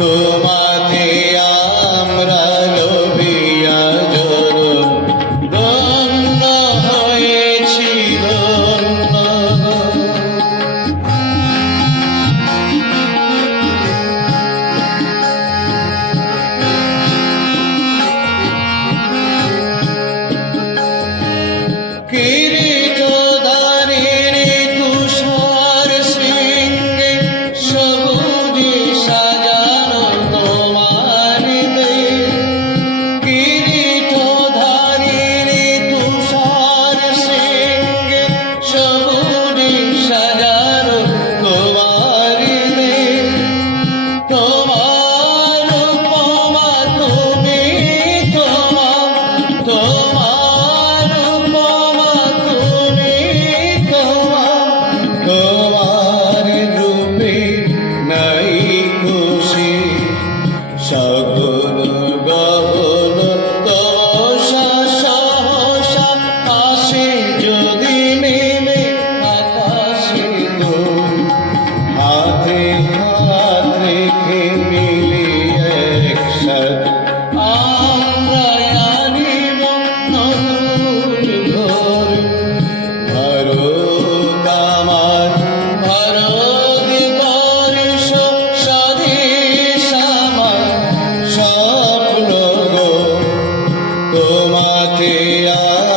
তোমার Jaya